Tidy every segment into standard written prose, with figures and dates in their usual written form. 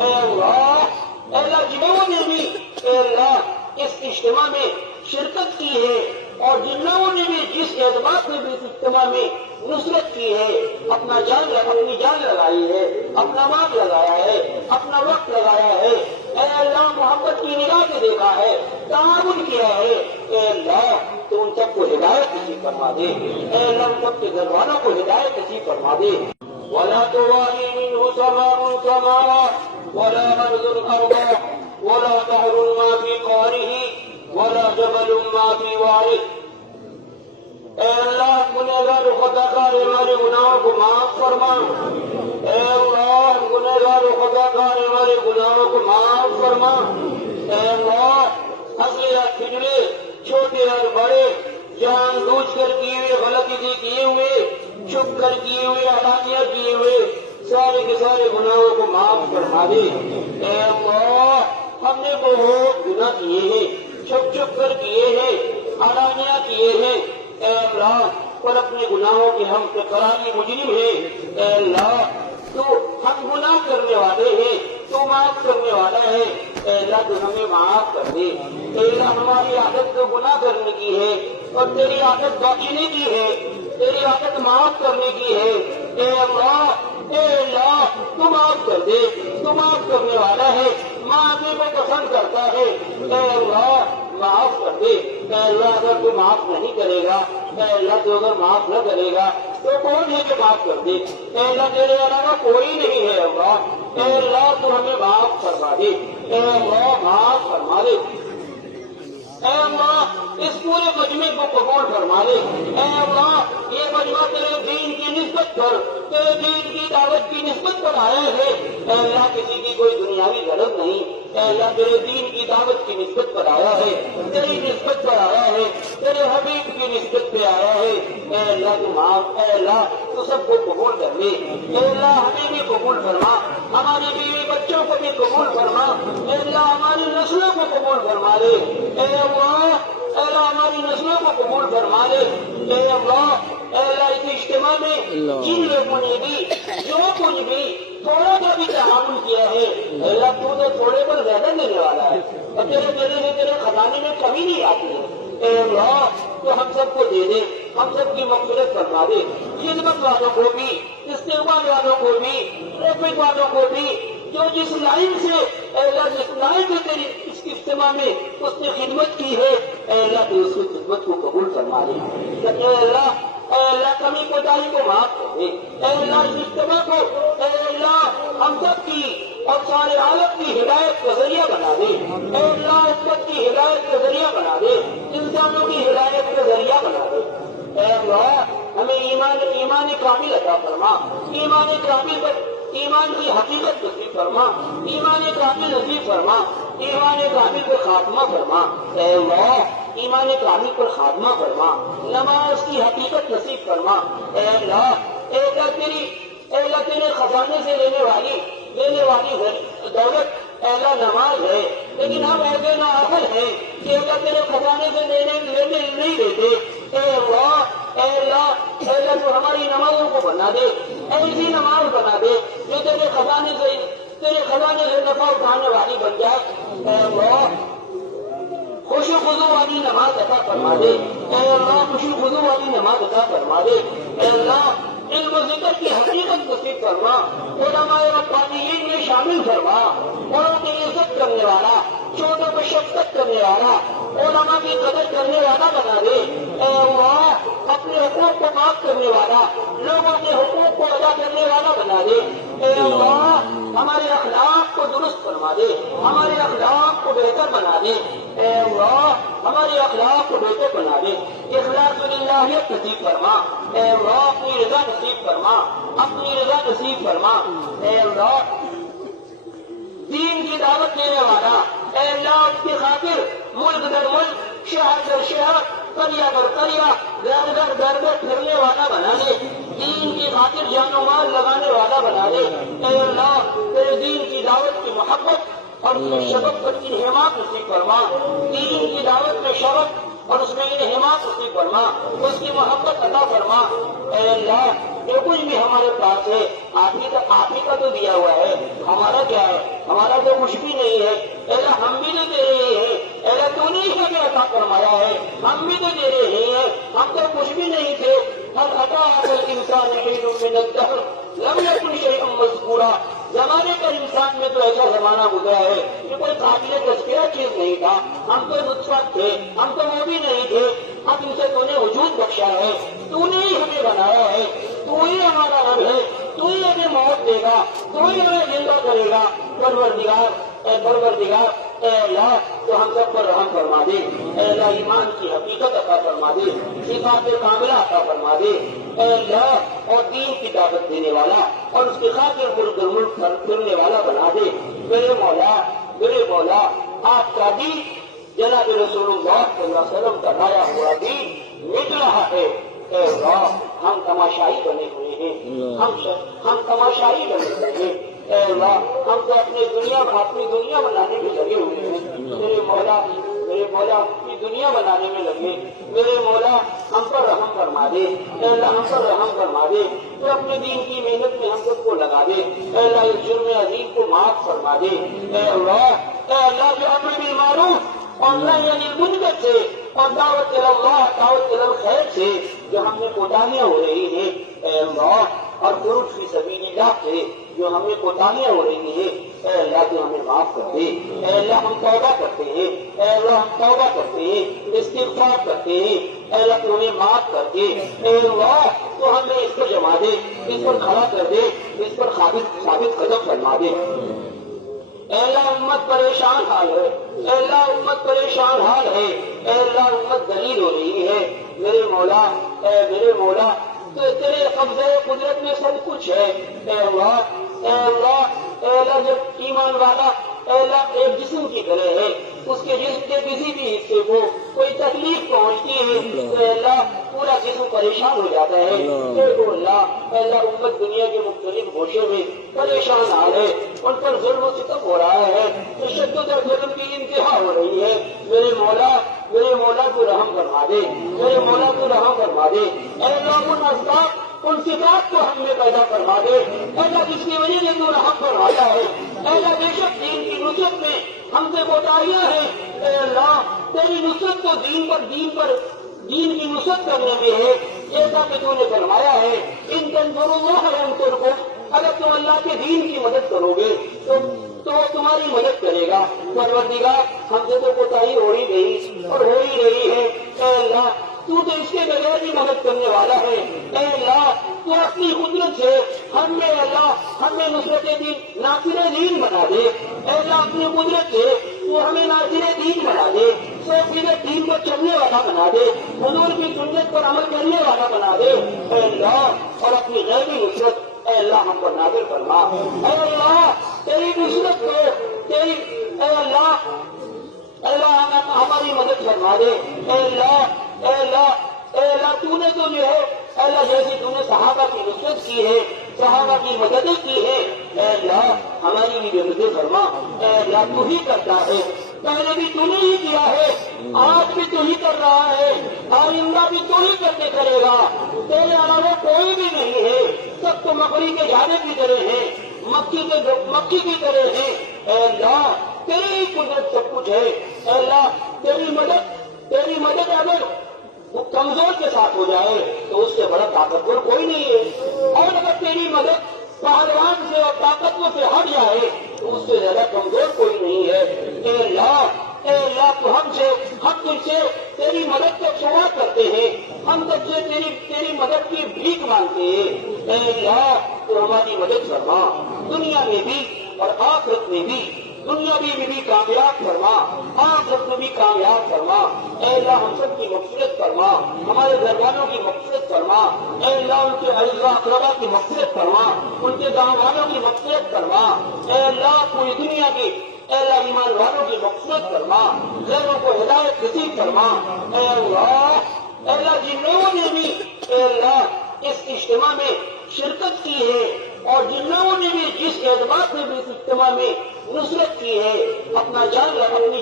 اے اللہ جنہوں نے بھی اے اللہ اس اجتماع میں شرکت کی ہے اور جنہوں نے بھی جس اعتبار سے بھی اس اجتماع میں نصرت کی ہے، اپنی جان لگائی ہے، اپنا مال لگایا ہے، اپنا وقت لگایا ہے، اے اللہ محبت کی نگاہ سے دیکھا ہے، تعاون کیا ہے، اے اللہ تو ان سب کو ہدایت نصیب فرما دے، اے اللہ ان سب کے گھر والوں کو ہدایت نصیب فرما دے۔ وَلَا تُوَالِي مِنْهُ سَمَاءٌ سَمَاءٌ وَلَا أَرْضٌ أَرْضًا وَلَا بَحْرٌ مَا فِي قَعْرِهِ وَلَا جَبَلٌ مَا فِي وَعْرِهِ۔ اے اللہ گنہگار و خطاکار ہمارے گناہوں کو معاف فرما، اے اللہ گنہگار و خطاکار ہمارے گناہوں کو معاف فرما، اے اللہ ہنسے یا کھجڑے، چھوٹے اور بڑے، جان بوجھ کر کیے ہوئے، غلطی سے کیے ہوئے، چھپ کر کیے ہوئے، علانیہ کیے ہوئے سارے کے سارے گناہوں کو معاف فرما دے۔ اے اللہ ہم نے بہت گناہ کیے ہیں، چھپ چھپ کر کیے ہیں، علانیہ کیے ہیں، اے اللہ پر اپنے گناہوں کے ہم تکراری مجرم ہیں، اے اللہ تو ہم گناہ کرنے والے ہیں، تو معاف کرنے والا ہے، اے اللہ تو ہمیں معاف کر دے۔ اے اللہ ہماری عادت تو گناہ کرنے کی ہے اور تیری عادت بخشنے کی ہے، تیری عادت معاف کرنے کی ہے، اے اللہ تو معاف کر دے، تو معاف کرنے والا ہے، معافی کو پسند کرتا ہے، اے اللہ معاف کر دے۔ اے اللہ اگر تو معاف نہیں کرے گا، اے اللہ تو اگر معاف نہ کرے گا تو کون ہے جو معاف کر دے؟ اے اللہ تیرے علاوہ کوئی نہیں ہے اللہ، اے اللہ تو ہمیں معاف فرما دے، اے اللہ معاف فرما دے، اے اللہ اس پورے مجمع کو قبول فرما لے، اے اللہ یہ مجمع تیرے دین کی نسبت پر، تیرے دین کی دعوت کی نسبت پر آیا ہے، اے اللہ کسی کی کوئی دنیاوی غرض نہیں، اے اللہ تیرے دین کی دعوت کی نسبت پر آیا ہے، تیری نسبت پر آیا ہے، تیرے حبیب کی نسبت پہ آیا ہے، اے اللہ تو معاف، اے اللہ تو سب کو قبول کر لے، اے اللہ ہمیں بھی قبول فرما، ہماری بیوی بچوں کو بھی قبول فرما، اے اللہ ہماری نسلوں کو قبول فرما لے، اے اللہ ہماری نسلوں کو قبول فرما لے، اے اللہ اس اجتماع میں جن لوگوں نے بھی جو کچھ بھی تھوڑا سا بھی تعاون کیا ہے، اللہ تو تھوڑے پر زیادہ دینے والا ہے اور تیرے دینے میں تیرے خزانے میں کمی نہیں آتی ہے، اے اللہ تو ہم سب کو دے دے، ہم سب کی مغفرت فرما دے، خدمت والوں کو بھی، استقبال والوں کو بھی، ٹریفک والوں کو بھی، جو جس لائن سے اے اللہ جس لائن سے تیری اس اجتماع میں اس نے خدمت کی ہے، اے اللہ تو اس کی خدمت کو قبول فرما دے، اے اللہ کمی کوتاہی کو معاف کر دے، اے اللہ اس اجتماع کو اے اللہ ہم سب کی اور سارے عالم کی ہدایت کا ذریعہ بنا دے، اے اللہ اس سب کی ہدایت کا ذریعہ بنا دے، انسانوں کی ہدایت کا ذریعہ بنا دے، اے اللہ ہمیں ایمان کامل عطا فرما، ایمان کامل پر ایمان کی حقیقت نصیب فرما، ایمان کامل نصیب فرما، ایمان کامل پر خاتمہ فرما، اے اللہ ایمان کامل پر خاتمہ فرما، نماز کی حقیقت نصیب فرما، اے اللہ تیرے خزانے سے لینے والی دولت اے اللہ نماز ہے، لیکن ہم ایسے نااہل ہیں کہ اللہ تیرے خزانے سے لینے نہیں دیتے، اے اللہ تو ہماری نمازوں کو بنا دے، ایسی نماز بنا دے جو تیرے خزانے سے نفع اٹھانے والی بن جائے، اے اللہ خوش و خضوع والی نماز عطا فرما دے، اے اللہ خوش و خضوع والی نماز عطا فرما دے، اے اللہ علم و ذکر کی حقیقت نصیب فرما، علماء ربانیین میں شامل فرما، بڑوں کی عزت کرنے والا، چھوٹوں کو شفقت کرنے والا، علماء کی قدر کرنے والا بنا دے، اے اللہ اپنے حقوق کو معاف کرنے والا، لوگوں کے حقوق کو ادا کرنے والا بنا دے، اے اللہ ہمارے اخلاق کو درست فرما دے، ہمارے اخلاق کو بہتر بنا دے، اے اللہ ہمارے اخلاق کو بہتر بنا دے، اخلاص للہیت نصیب فرما، اے اللہ اپنی رضا نصیب فرما، اپنی رضا نصیب فرما، اے اللہ دین کی دعوت دینے والا، اے اللہ اس کی خاطر ملک در ملک، شہر در شہر، قریہ در قریہ، گھر در گھر پھرنے والا بنا دے، دین کی خاطر جان و مال لگانے والا بنا دے، اے اللہ تیرے دین کی دعوت کی محبت اور اس کی شبق کی حمایت نصیب فرما، دین کی دعوت میں شبق اور اس میں انہیں حمایت نصیب فرما، اس کی محبت عطا فرما۔ اے اللہ جو کچھ بھی ہمارے پاس ہے آپ ہی کا تو دیا ہوا ہے، ہمارا کیا ہے؟ ہمارا تو کچھ بھی نہیں ہے۔ اے اللہ ہم بھی تو دے رہے ہیں، اے اللہ تو نے ہی ہمیں عطا فرمایا ہے، ہم بھی تو دے رہے ہیں، ہم تو کچھ بھی نہیں تھے۔ ہر عطا انسان حین من الدہر لم یکن شیئا مذکورا، زمانے کا انسان میں تو ایسا زمانہ گزرا ہے کہ کوئی قابل تذکرہ چیز نہیں تھا، ہم تو نطفت تھے، ہم تو وہ بھی نہیں تھے، اب ان سے تو نے وجود بخشا ہے، تو نے ہی ہمیں بنایا ہے، تو ہی ہمارا رب ہے، تو ہی ہمیں موت دے گا، تو ہی ہمیں زندہ کرے گا۔ پروردگار اے اللہ تو ہم سب پر رحم فرما دے، اے اللہ ایمان کی حقیقت عطا فرما دے، صفات کاملہ عطا فرما دے، اے اللہ اور دین کی دعوت دینے والا اور اس کی خاطر ملک پھرنے والا بنا دے۔ میرے مولا آپ کا دین جناب رسول اللہ صلی اللہ علیہ وسلم کا لایا ہوا دین مٹ رہا ہے۔ اے اللہ ہم تماشائی بنے ہوئے ہیں، ہم تماشائی بنے ہوئے ہیں۔ اے اللہ ہم تو اپنی دنیا بنانے میں لگے ہوئے ہیں۔ میرے مولا اپنی دنیا بنانے میں لگے، میرے مولا ہم پر رحم فرما دے، اے اللہ ہم پر رحم فرما دے، تو اپنے دین کی محنت میں ہم سب کو لگا دے، اے اللہ اس جرم عظیم کو معاف فرما دے۔ اے اللہ جو امر بالمعروف اور نہی عن المنکر سے اور دعوت اللہ دعوت الخیر سے جو ہم میں کوتاہیاں ہو رہی ہیں، اے اللہ اور خروج فی سبیل اللہ سے جو ہمیں کوتاہیاں ہو رہی ہیں، اے اللہ تو ہمیں معاف کر دے۔ اے اللہ ہم توبہ کرتے ہیں، اے اللہ ہم توبہ کرتے ہیں، استغفار کرتے ہیں، اے اللہ تو ہمیں معاف کر دے۔ اے اللہ تو ہمیں اس پر جما دے، اس پر کھڑا کر دے، اس پر ثابت قدم فرما دے۔ اے اللہ امت پریشان حال ہے، اے اللہ امت پریشان حال ہے، اے اللہ امت دلیل ہو رہی ہے۔ میرے مولا تو تیرے قبضے قدرت میں سب کچھ ہے۔ اے اللہ جب ایمان والا اے اللہ ایک جسم کی طرح ہے، اس کے جسم کے کسی بھی حصے کو کوئی تکلیف پہنچتی ہے تو اے اللہ پورا جسم پریشان ہو جاتا ہے۔ اے اللہ امت دنیا کے مختلف گوشوں میں پریشان حال ہے، ان پر ظلم و ستم ہو رہا ہے، تشدد اور ظلم کی انتہا ہو رہی ہے۔ میرے مولا تو رحم فرما دے، میرے مولا تو رحم فرما دے۔ اے اللہ ان اسباب ان صفات کو ہم میں پیدا فرما دے، اے اللہ جس کی وجہ سے تو رحم فرمایا ہے۔ اے اللہ بے شک دین کی نصرت میں ہم سے کوتاہیاں ہیں، اے اللہ تیری نصرت تو دین کی نصرت کرنے میں ہے، جیسا کہ تو نے فرمایا ہے ان تنصروا اللہ ینصرکم، اگر تم اللہ کے دین کی مدد کرو گے تو وہ تمہاری مدد کرے گا۔ پروردگار ہم سے تو کوتاہی ہو ہی گئی اور ہو ہی رہی ہے، اے اللہ تو اس کے بغیر بھی مدد کرنے والا ہے۔ اے اللہ تو اپنی قدرت سے ہمیں نصرت دین ناصر دین بنا دے، اے اللہ اپنی قدرت سے تو ہمیں ناصر دین بنا دے، سیرت دین پر چلنے والا بنا دے، حضور کی سنت پر عمل کرنے والا بنا دے، اے اللہ اور اپنی غیبی نصرت اے اللہ ہم پر نازل فرما۔ اے اللہ تیری نصرت کو اے اللہ ہماری مدد فرما دے۔ اے اللہ تو نے تو جو ہے اے اللہ جیسے تو نے صحابہ کی نصرت کی ہے، صحابہ کی مدد کی ہے، اے اللہ ہماری بھی مدد فرما۔ اے اللہ تو ہی کرتا ہے، پہلے بھی تو نے ہی کیا ہے، آج بھی تو ہی کر رہا ہے، آئندہ بھی تو ہی کرتے کرے گا، تیرے علاوہ کوئی بھی نہیں ہے، سب تو مکڑی کے جانے کی طرح ہیں، مکھی کی طرح ہیں۔ اے اللہ تیری قدرت سب کچھ ہے، اے اللہ تیری مدد اگر وہ کمزور کے ساتھ ہو جائے تو اس سے بڑا طاقتور کوئی نہیں ہے، اور اگر تیری مدد پہلوان سے اور طاقتور سے ہٹ جائے تو اس سے زیادہ کمزور کوئی نہیں ہے۔ اے اللہ تو ہم تجھ سے تیری مدد کا سوال کرتے ہیں، ہم تجھ سے تیری مدد کی بھیک مانگتے ہیں۔ اے اللہ تو ہماری مدد فرما، دنیا میں بھی اور آخرت میں بھی، دنیا میں بھی کامیاب فرما، آخرت میں بھی کامیاب فرما۔ اے اللہ ہم سب کی مغفرت فرما، ہمارے گھر والوں کی مغفرت فرما، اے اللہ ان کے اعزاء اقربا کی مغفرت فرما، ان کے گاؤں والوں کی مغفرت فرما۔ اے اللہ پوری دنیا کی اے اللہ ایمان والوں کی مغفرت فرما، غیروں کو ہدایت نصیب فرما۔ اے اللہ جن لوگوں نے بھی اے اللہ اس اجتماع میں شرکت کی ہے اور جن لوگوں نے بھی جس اعتبار سے بھی اس اجتماع میں نصرت کی ہے، اپنی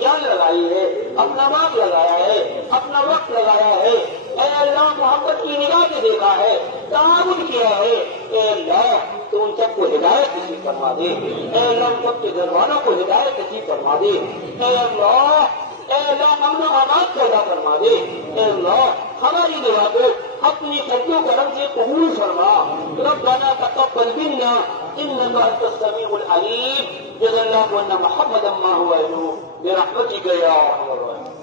جان لگائی ہے، اپنا مال لگایا ہے، اپنا وقت لگایا ہے، اے اللہ محبت کی نگاہ سے دیکھا ہے، تعاون کیا ہے، اے اللہ تو ان سب کو ہدایت نصیب فرما دے، اے اللہ ان سب کے گھر والوں کو ہدایت نصیب فرما دے، اے اللہ ہم لوگ آباد پیدا فرما دے، اے اللہ ہماری دعا کو اپنی قدموں کرم سے قبول فرما، ربنا تقبل منا انك انت السميع العليم، جزا الله ان محمدا ما هو يدعو برحمتك يا ارحم الراحمين.